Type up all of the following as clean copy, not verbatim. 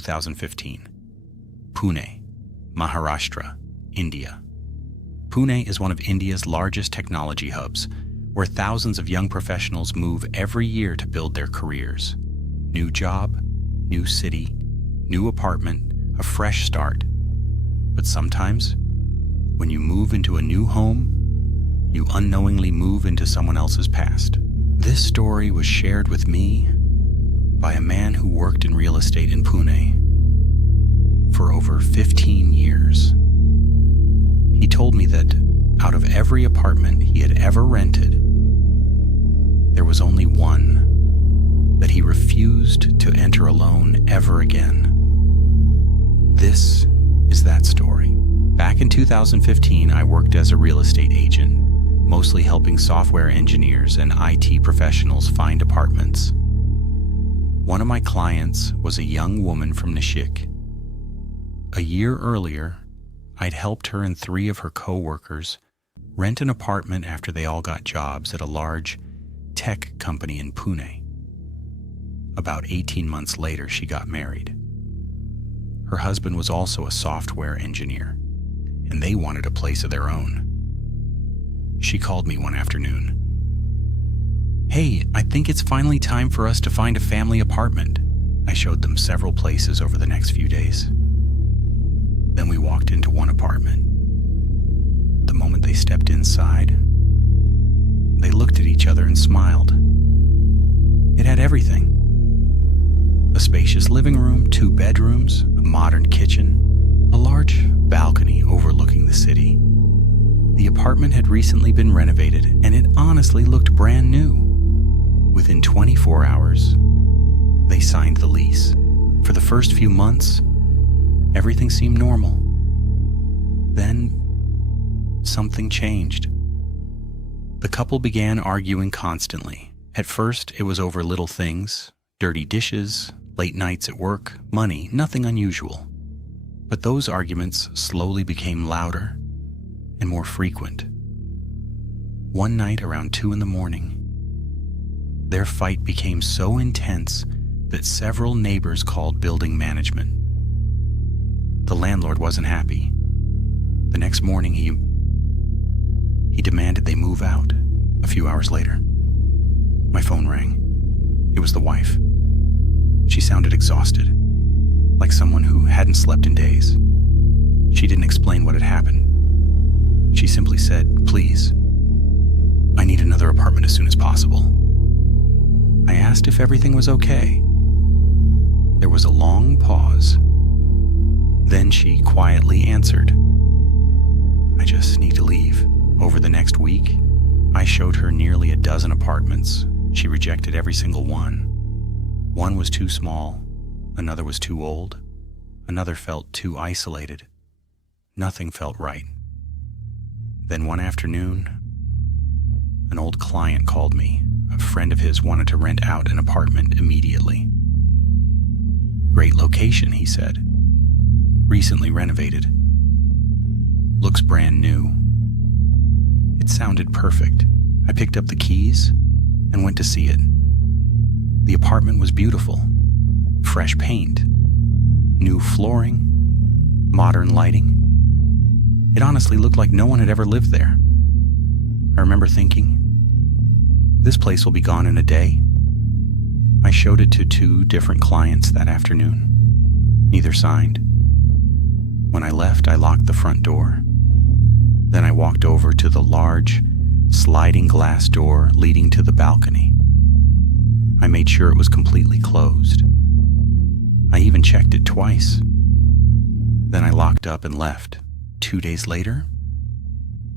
2015. Pune, Maharashtra, India. Pune is one of India's largest technology hubs, where thousands of young professionals move every year to build their careers. New job, new city, new apartment, a fresh start. But sometimes, when you move into a new home, you unknowingly move into someone else's past. This story was shared with me by a man who worked in real estate in Pune for over 15 years. He told me that out of every apartment he had ever rented, there was only one that he refused to enter alone ever again. This is that story. Back in 2015, I worked as a real estate agent, mostly helping software engineers and IT professionals find apartments. One of my clients was a young woman from Nashik. A year earlier, I'd helped her and 3 of her co-workers rent an apartment after they all got jobs at a large tech company in Pune. About 18 months later, she got married. Her husband was also a software engineer, and they wanted a place of their own. She called me one afternoon. "Hey, I think it's finally time for us to find a family apartment." I showed them several places over the next few days. Then we walked into one apartment. The moment they stepped inside, they looked at each other and smiled. It had everything. A spacious living room, 2 bedrooms, a modern kitchen, a large balcony overlooking the city. The apartment had recently been renovated, and it honestly looked brand new. Within 24 hours, they signed the lease. For the first few months, everything seemed normal. Then, something changed. The couple began arguing constantly. At first, it was over little things, dirty dishes, late nights at work, money, nothing unusual. But those arguments slowly became louder and more frequent. One night around 2 a.m, their fight became so intense that several neighbors called building management. The landlord wasn't happy. The next morning, he demanded they move out. A few hours later, my phone rang. It was the wife. She sounded exhausted, like someone who hadn't slept in days. She didn't explain what had happened. She simply said, "Please, I need another apartment as soon as possible." I asked if everything was okay. There was a long pause. Then she quietly answered, "I just need to leave." Over the next week, I showed her nearly a dozen apartments. She rejected every single one. One was too small, another was too old, another felt too isolated. Nothing felt right. Then one afternoon, an old client called me. A friend of his wanted to rent out an apartment immediately. "Great location," he said. "Recently renovated. Looks brand new." It sounded perfect. I picked up the keys and went to see it. The apartment was beautiful. Fresh paint, new flooring, modern lighting. It honestly looked like no one had ever lived there. I remember thinking, this place will be gone in a day. I showed it to 2 different clients that afternoon. Neither signed. When I left, I locked the front door. Then I walked over to the large, sliding glass door leading to the balcony. I made sure it was completely closed. I even checked it twice. Then I locked up and left. 2 days later,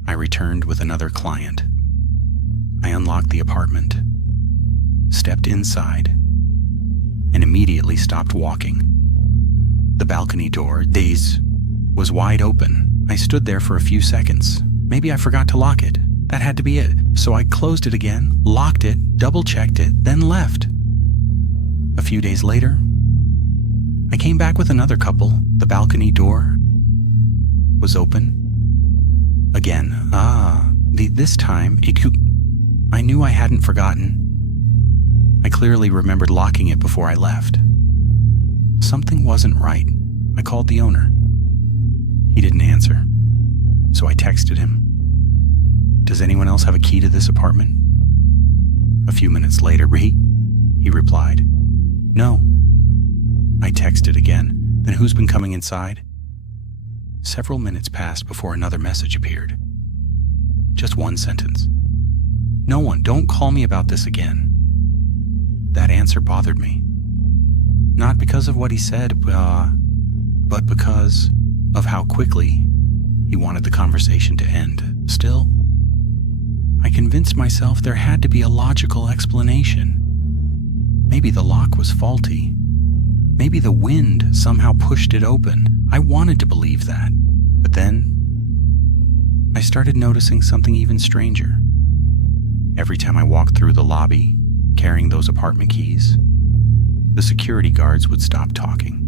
I returned with another client. I unlocked the apartment, stepped inside, and immediately stopped walking. The balcony door, was wide open. I stood there for a few seconds. Maybe I forgot to lock it. That had to be it. So I closed it again, locked it, double-checked it, then left. A few days later, I came back with another couple. The balcony door was open. Again, this time, I knew I hadn't forgotten. I clearly remembered locking it before I left. Something wasn't right. I called the owner. He didn't answer, so I texted him. Does anyone else have a key to this apartment? A few minutes later, he replied, no. I texted again. Then who's been coming inside? Several minutes passed before another message appeared. Just one sentence. No one, don't call me about this again. That answer bothered me. Not because of what he said, but because of how quickly he wanted the conversation to end. Still, I convinced myself there had to be a logical explanation. Maybe the lock was faulty. Maybe the wind somehow pushed it open. I wanted to believe that. But then, I started noticing something even stranger. Every time I walked through the lobby, carrying those apartment keys, the security guards would stop talking.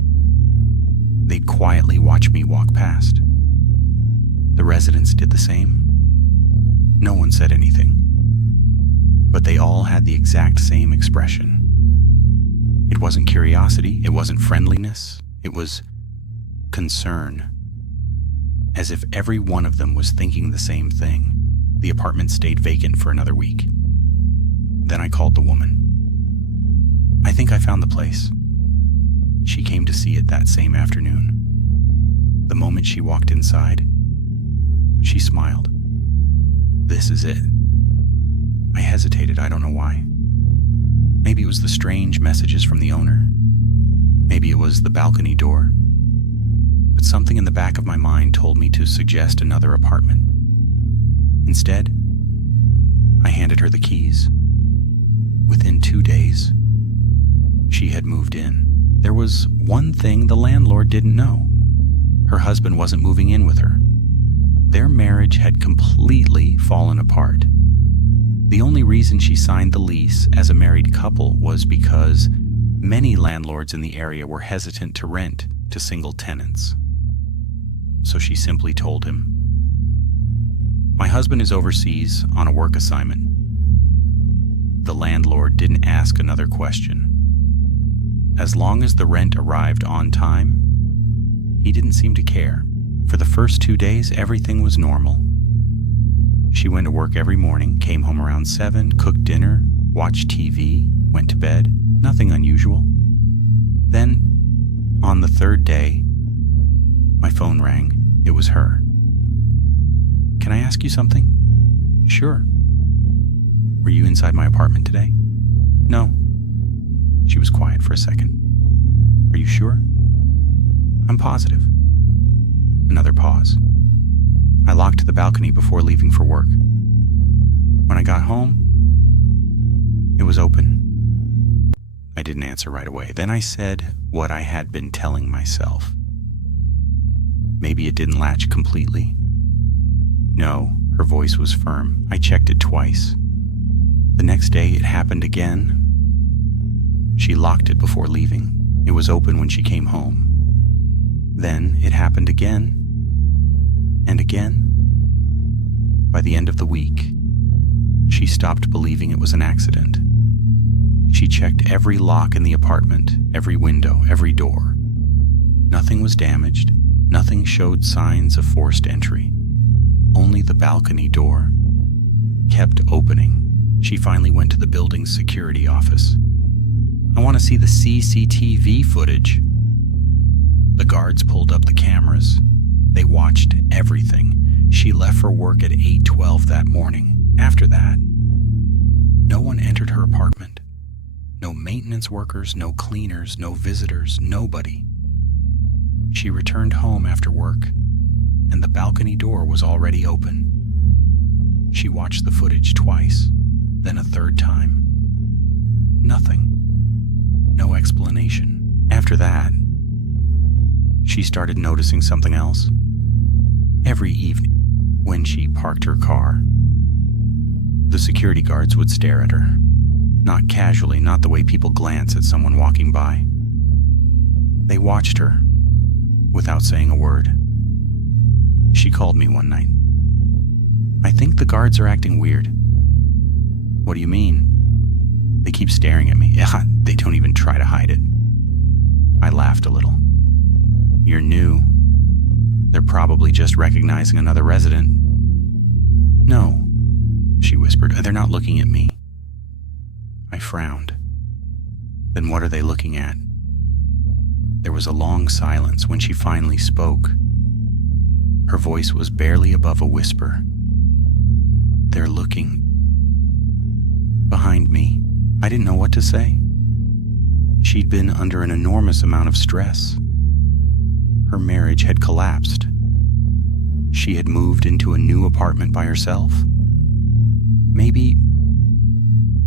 They'd quietly watch me walk past. The residents did the same. No one said anything, but they all had the exact same expression. It wasn't curiosity, it wasn't friendliness, it was concern. As if every one of them was thinking the same thing. The apartment stayed vacant for another week. Then I called the woman. I think I found the place. She came to see it that same afternoon. The moment she walked inside, she smiled. This is it. I hesitated, I don't know why. Maybe it was the strange messages from the owner. Maybe it was the balcony door. But something in the back of my mind told me to suggest another apartment. Instead, I handed her the keys. Within 2 days, she had moved in. There was one thing the landlord didn't know. Her husband wasn't moving in with her. Their marriage had completely fallen apart. The only reason she signed the lease as a married couple was because many landlords in the area were hesitant to rent to single tenants. So she simply told him, "My husband is overseas on a work assignment." The landlord didn't ask another question. As long as the rent arrived on time, he didn't seem to care. For the first 2 days, everything was normal. She went to work every morning, came home around 7, cooked dinner, watched TV, went to bed. Nothing unusual. Then, on the 3rd day, my phone rang. It was her. "Can I ask you something?" "Sure." "Were you inside my apartment today?" "No." She was quiet for a second. "Are you sure?" "I'm positive." Another pause. I locked the balcony before leaving for work. When I got home, it was open. I didn't answer right away. Then I said what I had been telling myself. Maybe it didn't latch completely. No, her voice was firm. I checked it twice. The next day it happened again. She locked it before leaving. It was open when she came home. Then it happened again and again. By the end of the week, she stopped believing it was an accident. She checked every lock in the apartment, every window, every door. Nothing was damaged. Nothing showed signs of forced entry. Only the balcony door kept opening. She finally went to the building's security office. "I want to see the CCTV footage." The guards pulled up the cameras. They watched everything. She left for work at 8:12 that morning. After that, no one entered her apartment. No maintenance workers, no cleaners, no visitors, nobody. She returned home after work, and the balcony door was already open. She watched the footage twice, then a 3rd time. Nothing. No explanation. After that, she started noticing something else. Every evening, when she parked her car, the security guards would stare at her. Not casually, not the way people glance at someone walking by. They watched her without saying a word. She called me one night. "I think the guards are acting weird." "What do you mean?" "They keep staring at me." They don't even try to hide it." I laughed a little. You're new. They're probably just recognizing another resident. No, she whispered. They're not looking at me. I frowned. Then what are they looking at? There was a long silence when she finally spoke. Her voice was barely above a whisper. They're looking behind me. I didn't know what to say. She'd been under an enormous amount of stress. Her marriage had collapsed. She had moved into a new apartment by herself. Maybe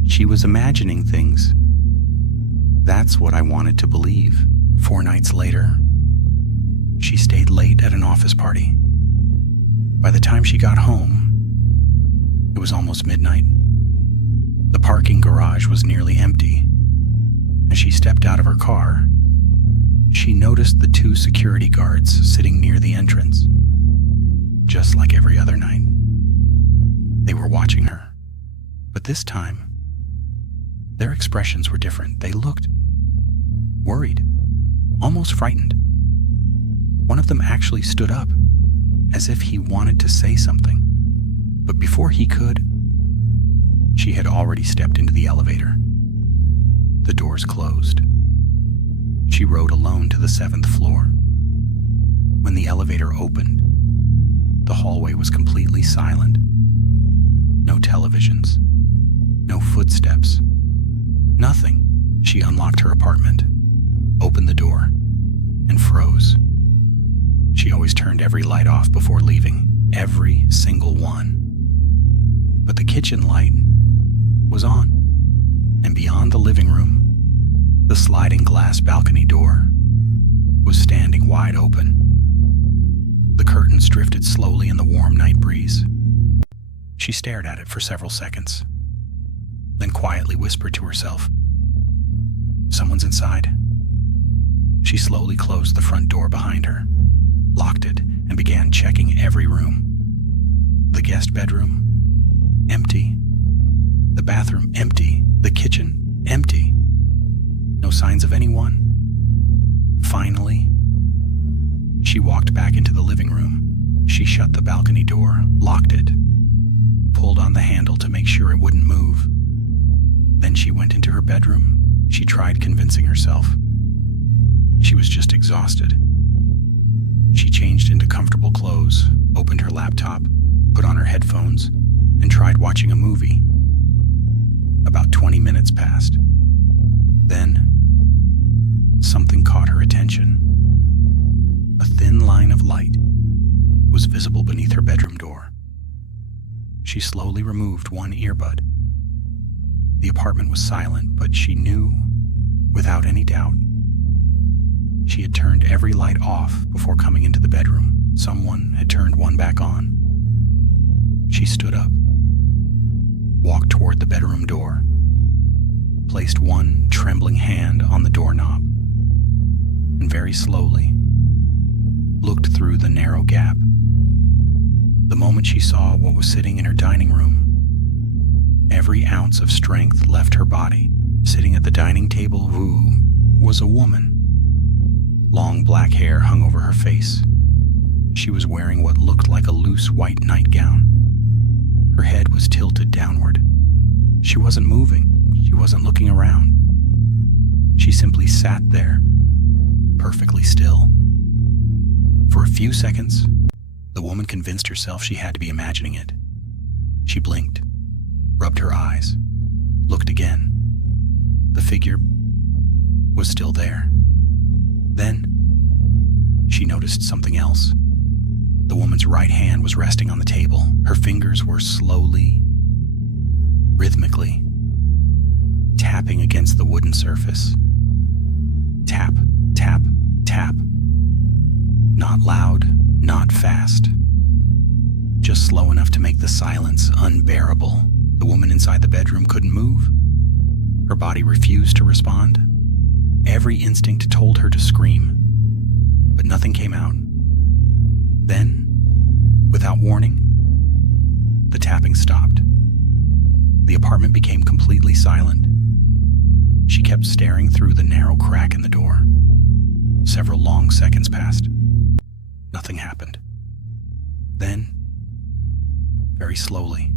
she was imagining things. That's what I wanted to believe. 4 nights later, she stayed late at an office party. By the time she got home, it was almost midnight. The parking garage was nearly empty. As she stepped out of her car, she noticed the 2 security guards sitting near the entrance. Just like every other night, they were watching her. But this time, their expressions were different. They looked worried, almost frightened. One of them actually stood up, as if he wanted to say something. But before he could, she had already stepped into the elevator. The doors closed. She rode alone to the 7th floor. When the elevator opened, the hallway was completely silent. No televisions, no footsteps, nothing. She unlocked her apartment, opened the door, and froze. She always turned every light off before leaving, every single one. But the kitchen light was on, and beyond the living room, the sliding glass balcony door was standing wide open. The curtains drifted slowly in the warm night breeze. She stared at it for several seconds, then quietly whispered to herself, "Someone's inside." She slowly closed the front door behind her, locked it, and began checking every room. The guest bedroom, empty. The bathroom, empty. The kitchen, empty. No signs of anyone. Finally, she walked back into the living room. She shut the balcony door, locked it, pulled on the handle to make sure it wouldn't move. Then she went into her bedroom. She tried convincing herself. She was just exhausted. She changed into comfortable clothes, opened her laptop, put on her headphones, and tried watching a movie. About 20 minutes passed. Then, something caught her attention. A thin line of light was visible beneath her bedroom door. She slowly removed one earbud. The apartment was silent, but she knew, without any doubt, she had turned every light off before coming into the bedroom. Someone had turned one back on. She stood up, walked toward the bedroom door, placed one trembling hand on the doorknob, and very slowly looked through the narrow gap. The moment she saw what was sitting in her dining room, every ounce of strength left her body. Sitting at the dining table was a woman. Long black hair hung over her face. She was wearing what looked like a loose white nightgown. Her head was tilted downward. She wasn't moving. She wasn't looking around. She simply sat there, perfectly still. For a few seconds, the woman convinced herself she had to be imagining it. She blinked, rubbed her eyes, looked again. The figure was still there. Then, she noticed something else. The woman's right hand was resting on the table. Her fingers were slowly, rhythmically, tapping against the wooden surface. Tap, tap, tap. Not loud, not fast. Just slow enough to make the silence unbearable. The woman inside the bedroom couldn't move. Her body refused to respond. Every instinct told her to scream, but nothing came out. Then, without warning, the tapping stopped. The apartment became completely silent. She kept staring through the narrow crack in the door. Several long seconds passed. Nothing happened. Then, very slowly,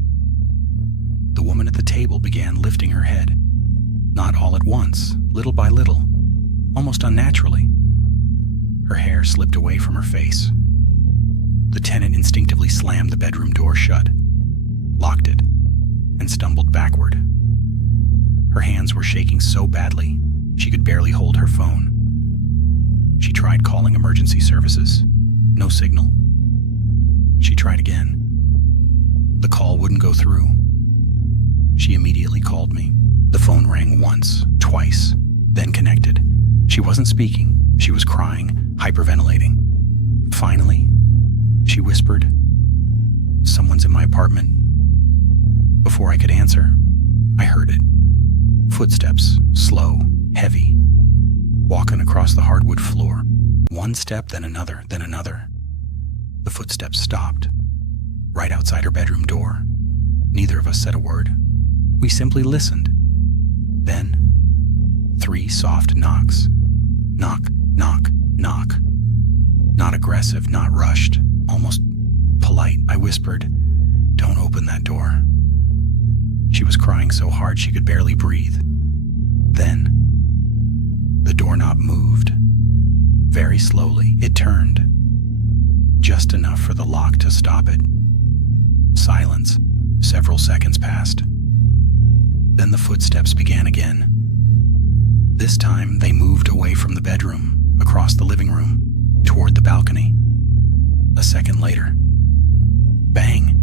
the woman at the table began lifting her head. Not all at once, little by little, almost unnaturally. Her hair slipped away from her face. The tenant instinctively slammed the bedroom door shut, locked it, and stumbled backward. Her hands were shaking so badly, she could barely hold her phone. She tried calling emergency services. No signal. She tried again. The call wouldn't go through. She immediately called me. The phone rang once, twice, then connected. She wasn't speaking. She was crying, hyperventilating. Finally, she whispered, "Someone's in my apartment." Before I could answer, I heard it. Footsteps, slow, heavy, walking across the hardwood floor. One step, then another, then another. The footsteps stopped, right outside her bedroom door. Neither of us said a word. We simply listened. Then, 3 soft knocks. Knock, knock, knock. Not aggressive, not rushed, almost polite. I whispered, "Don't open that door." She was crying so hard she could barely breathe. Then, the doorknob moved. Very slowly, it turned. Just enough for the lock to stop it. Silence. Several seconds passed. Then the footsteps began again. This time, they moved away from the bedroom, across the living room, toward the balcony. A second later, bang!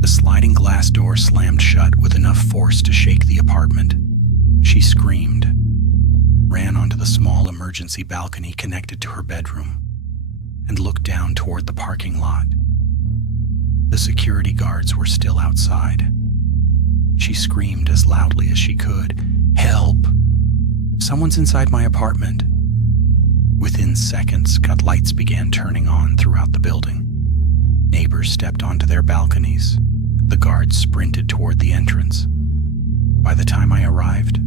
The sliding glass door slammed shut with enough force to shake the apartment. She screamed, ran onto the small emergency balcony connected to her bedroom, and looked down toward the parking lot. The security guards were still outside. She screamed as loudly as she could, "Help! Someone's inside my apartment." Within seconds, lights began turning on throughout the building. Neighbors stepped onto their balconies. The guards sprinted toward the entrance. By the time I arrived,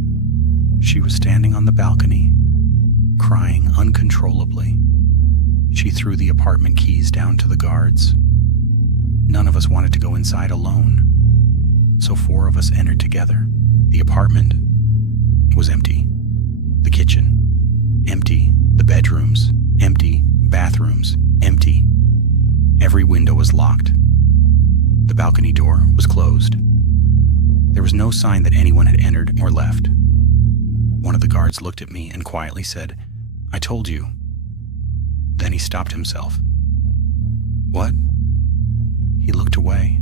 she was standing on the balcony, crying uncontrollably. She threw the apartment keys down to the guards. None of us wanted to go inside alone, so 4 of us entered together. The apartment was empty. The kitchen, empty. The bedrooms, empty. Bathrooms, empty. Every window was locked. The balcony door was closed. There was no sign that anyone had entered or left. One of the guards looked at me and quietly said, "I told you." Then he stopped himself. "What?" He looked away.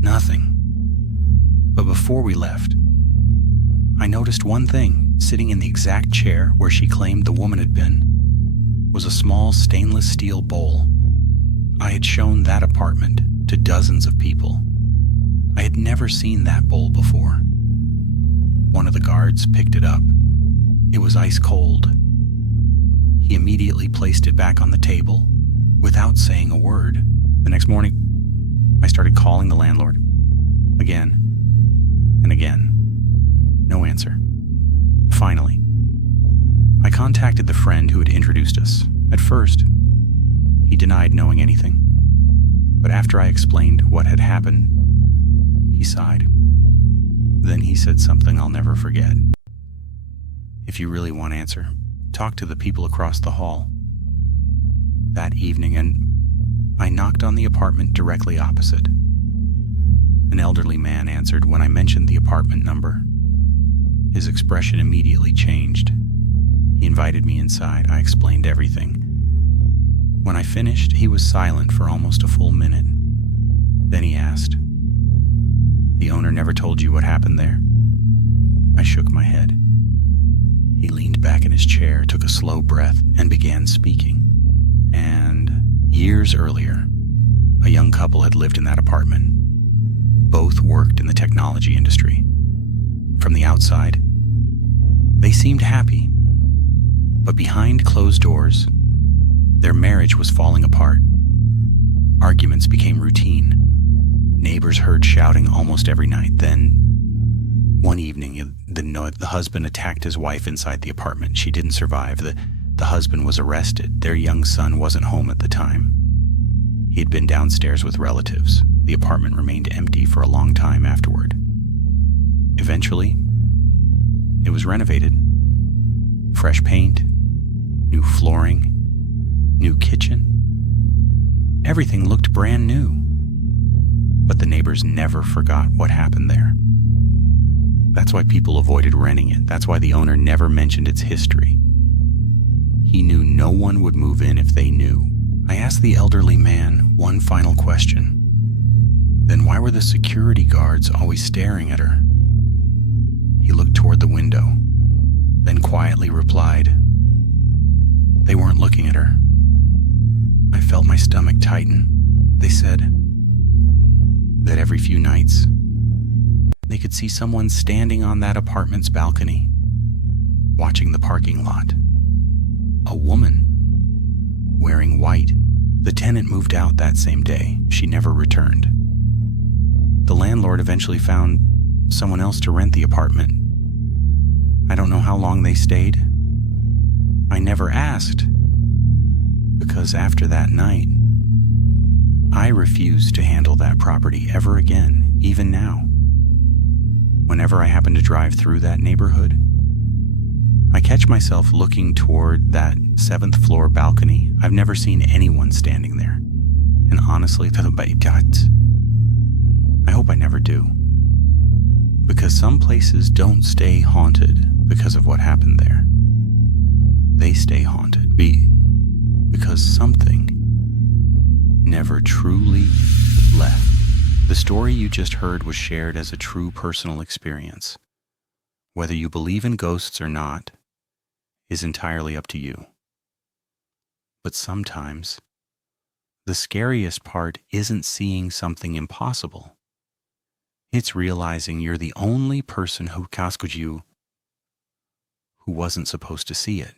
"Nothing." But before we left, I noticed one thing. Sitting in the exact chair where she claimed the woman had been was a small stainless steel bowl. I had shown that apartment to dozens of people. I had never seen that bowl before. One of the guards picked it up. It was ice cold. He immediately placed it back on the table without saying a word. The next morning, I started calling the landlord. Again and again. No answer. Finally, I contacted the friend who had introduced us. At first, he denied knowing anything. But after I explained what had happened, he sighed. Then he said something I'll never forget. "If you really want an answer, talk to the people across the hall." That evening, I knocked on the apartment directly opposite. An elderly man answered when I mentioned the apartment number. His expression immediately changed. He invited me inside. I explained everything. When I finished, he was silent for almost a full minute. Then he asked, "The owner never told you what happened there?" I shook my head. He leaned back in his chair, took a slow breath, and began speaking. And years earlier, a young couple had lived in that apartment. Both worked in the technology industry. From the outside, they seemed happy, but behind closed doors, their marriage was falling apart. Arguments became routine. Neighbors heard shouting almost every night. Then, one evening, the husband attacked his wife inside the apartment. She didn't survive. The The husband was arrested. Their young son wasn't home at the time. He had been downstairs with relatives. The apartment remained empty for a long time afterward. Eventually, it was renovated. Fresh paint, new flooring, new kitchen. Everything looked brand new. But the neighbors never forgot what happened there. That's why people avoided renting it. That's why the owner never mentioned its history. He knew no one would move in if they knew. I asked the elderly man one final question. Then why were the security guards always staring at her? He looked toward the window, then quietly replied, "They weren't looking at her." I felt my stomach tighten. They said that every few nights, they could see someone standing on that apartment's balcony, watching the parking lot. A woman, wearing white. The tenant moved out that same day. She never returned. The landlord eventually found someone else to rent the apartment. I don't know how long they stayed. I never asked, because after that night, I refused to handle that property ever again, even now. Whenever I happen to drive through that neighborhood, I catch myself looking toward that 7th floor balcony. I've never seen anyone standing there. And honestly, I hope I never do. Because some places don't stay haunted because of what happened there. They stay haunted because something never truly left. The story you just heard was shared as a true personal experience. Whether you believe in ghosts or not is entirely up to you. But sometimes, the scariest part isn't seeing something impossible. It's realizing you're the only person who wasn't supposed to see it.